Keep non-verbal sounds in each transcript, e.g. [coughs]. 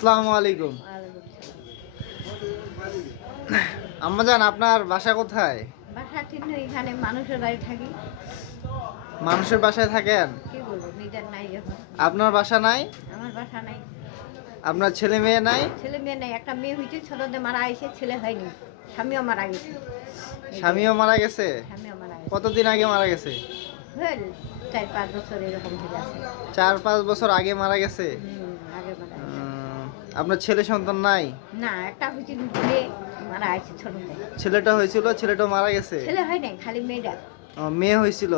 আসসালামু আলাইকুম। আম্মাজান আপনার বাসা কোথায়? বাসা ঠিক নয় এখানে মানুষের বাড়ি থাকি। মানুষের বাসায় থাকেন? কি বলব নিজের নাই এখন। আপনার বাসা নাই? আমার বাসা নাই। আপনার ছেলে মেয়ে নাই? ছেলে মেয়ে নাই একটা মেয়ে হয়েছে ছোটতে মারা আইছে ছেলে হয়নি। স্বামীও মারা গেছে। স্বামীও মারা গেছে? স্বামীও মারা গেছে। কতদিন আগে মারা গেছে? হল চার পাঁচ বছর এরকম হয়ে গেছে। চার পাঁচ বছর আগে মারা গেছে? আগে মারা আপনার ছেলে সন্তান নাই? না একটা হয়েছে মেয়ে মারা আছে ছোটতে। ছেলেটা হয়েছিল ছেলেটা মারা গেছে? ছেলে হয় নাই খালি মেয়েটা। ও, মেয়ে হয়েছিল?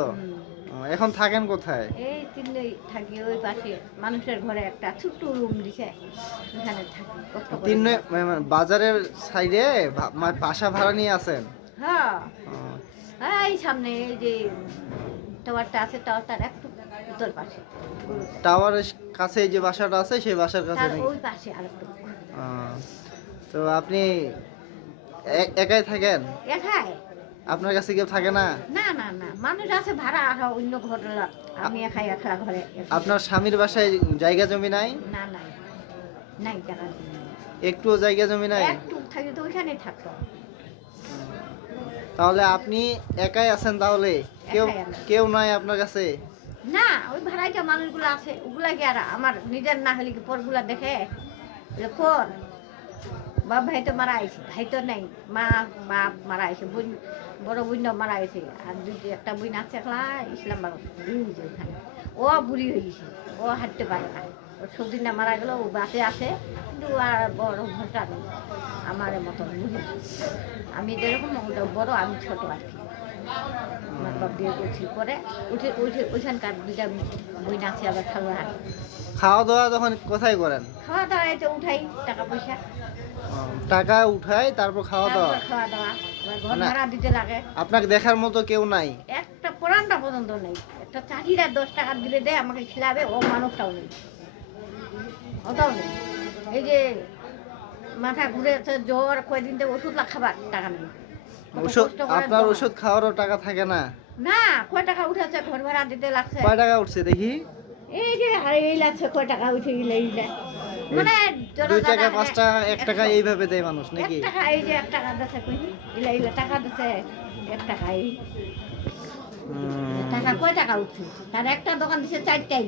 এখন থাকেন কোথায়? এই তিনই থাকি ওই পাশে মানুষের ঘরে একটা ছোট্ট রুম দিছে ওখানে থাকি তিন বাজারের সাইডে বাসা ভাড়া নিয়ে আছেন? হ্যাঁ। এই সামনে এই যে টাওয়ারটা আছে টাওয়ারটার একটু উত্তর পাশে। টাওয়ারের কাছে যে বাসাটা আছে সেই বাসার কাছে নাকি ওই পাশে আরেকটু তো আপনি একাই থাকেন? একাই। আপনার কাছে কেউ থাকে না? না না না মানুষ আছে ভাড়া আর অন্য ঘর আমি একাই একলা ঘরে আপনার স্বামীর বাসায় জায়গা জমি নাই? না নাই। নাই নেই। একটুও জায়গা জমি নাই? একটু থাকি তো ওইখানেই থাকতো। তাহলে আপনি একাই আছেন তাহলে? কেউ কেউ নাই আপনার কাছে? না, ওই ভাড়াইটা মানুষগুলো আছে ওগুলা কি আর আমার নিজের না হলে কি পরগুলা দেখে পর বাপ ভাই তো মারা আইছে ভাই তো নেই, মা, বাপ মারা আইছে বোন, বড় বোন মারা আইছে আর দুই একটা বোন আছে একলা, ইসলাম ওখানে। ও বুড়ি হয়ে গেছে, ও হাঁটতে পারে না। ও সবদিন মারা গেল ও বাসে আছে কিন্তু আর বড় ভরসা নেই আমার মতন বুঝি আমি যেরকম, ওটা বড়, আমি ছোট আর কি। বাপ বিয়ে করছিল পরে উঠে উঠে ওইখানকার দুইটা বই আছে আবার খাওয়া খাওয়া দাওয়া তখন কোথায় করেন? খাওয়া দাওয়া এতে উঠাই টাকা পয়সা টাকা উঠায় তারপর খাওয়া দাওয়া খাওয়া দাওয়া আবার ঘর ভাড়া দিতে লাগে। আপনাকে দেখার মতো কেউ নাই? একটা কোরআনটা পর্যন্ত নেই। একটা চাকরিরা দশ টাকা দিলে দেয় আমাকে খিলাবে ও মানুষটাও নেই। ওটাও নেই। এই যে মাথা ঘুরে জ্বর কয়দিন ওষুধ লা খাবার টাকা নেই। ওষুধ আপনার ওষুধ খাওয়ারও টাকা থাকে না। না কয় টাকা উঠেছে ঘর ভাড়া দিতে লাগছে। কয় টাকা উঠছে দেখি? এই যে এই লাগছে কয় টাকা উঠে গেলে এই। মানে দুই টাকা পাঁচ টাকা এক টাকা এইভাবে দেয় মানুষ এক টাকা এই যে এক টাকা দিচ্ছে কইনি ইলা ইলা টাকা দিচ্ছে এক টাকা এই। টাকা কয় টাকা উঠছে? তার একটা দোকান দিছে চারটাই।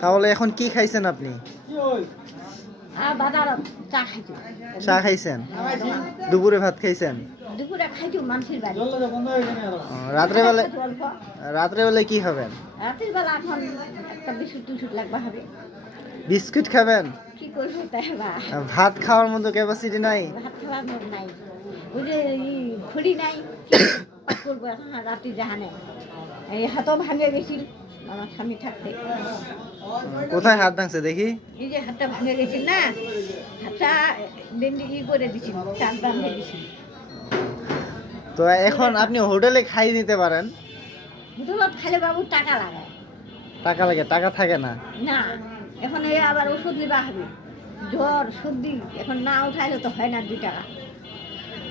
তাহলে এখন কি খাইছেন আপনি? চা খাইছেন? দুপুরে ভাত খাইছেন? দুপুরে মানুষের বাড়ি? কি খাবেন? রাতের বেলা এখন একটা বিস্কুট টিস্কুট লাগবে হবে বিস্কুট খাবেন? কি করব তাই ভাত খাওয়ার মতো ক্যাপাসিটি নাই। ভাত খাওয়ার মত নাই। ওই যে ই খড়ি নাই। [coughs] করব এখন? রাত্রি জাহানে এই হাতও ভাঙে গেছিল আমার স্বামী থাকতে। কোথায় হাত ভাঙছে দেখি? এই যে হাতটা ভাঙে গেছিল না হাতটা করে দিছিল চার দিছিল তো এখন আপনি হোটেলে খাই নিতে পারেন। হোটেলত খালে বাবু টাকা লাগে। টাকা লাগে টাকা থাকে না। না এখন এই আবার ওষুধ নিবা হবে। জ্বর সর্দি এখন না উঠাইলে তো হয় না দুই টাকা।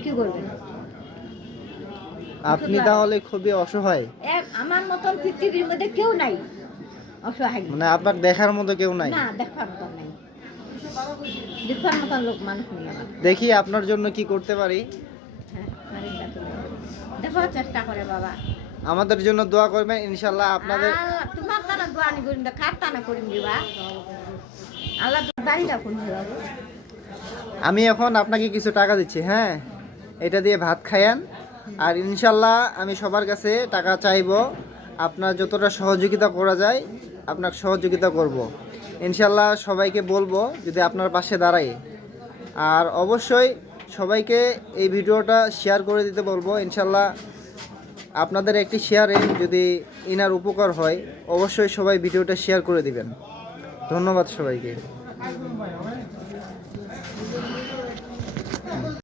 কি করবেন? আপনি তাহলে খুবই অসহায়। আমার মতন পৃথিবীর মধ্যে কেউ নাই। অসহায়। মানে আপনার দেখার মতো কেউ নাই। না দেখার মতন নাই। দেখবার মতন লোক মানুষ নেই দেখি আপনার জন্য কি করতে পারি। দেখার চেষ্টা করে বাবা। আমাদের জন্য দোয়া করবেন ইনশাল্লাহ আপনাদের তোমার দোয়া নি করিম করিম দিবা আল্লাহ কোন আমি এখন আপনাকে কিছু টাকা দিচ্ছি হ্যাঁ? এটা দিয়ে ভাত খায়ান আর ইনশাল্লাহ আমি সবার কাছে টাকা চাইব। আপনার যতটা সহযোগিতা করা যায় আপনার সহযোগিতা করব। ইনশাল্লাহ সবাইকে বলব যদি আপনার পাশে দাঁড়াই। আর অবশ্যই সবাইকে এই ভিডিওটা শেয়ার করে দিতে বলব। ইনশাল্লাহ আপনাদের একটি শেয়ারে যদি ইনার উপকার হয়, অবশ্যই সবাই ভিডিওটা শেয়ার করে দিবেন। ধন্যবাদ সবাইকে।